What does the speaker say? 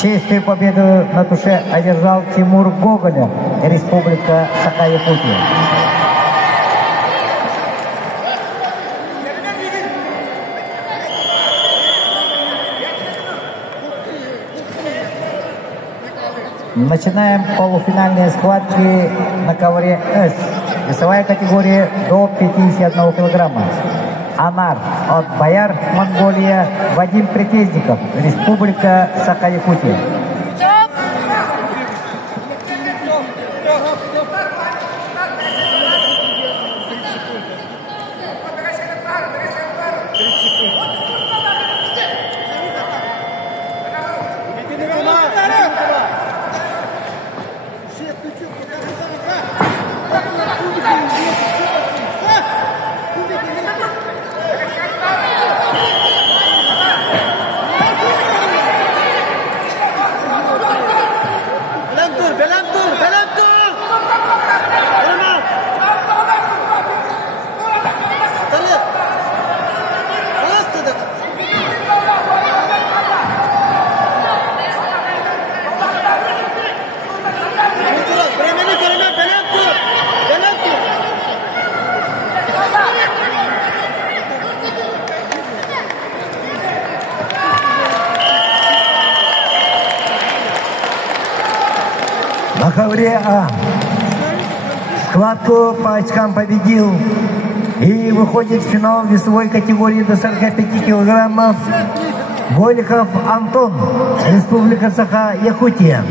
Чистую победу на туше одержал Тимур Гоголя, Республика Саха-Якутия. Начинаем полуфинальные схватки на ковре С. Весовая категория до 51 килограмма. Анар от Бояр, Монголия, Вадим Притезников, Республика Саха-Якутия. На ковре А схватку по очкам победил и выходит в финал весовой категории до 45 килограммов Голиков Антон, Республика Саха-Якутия.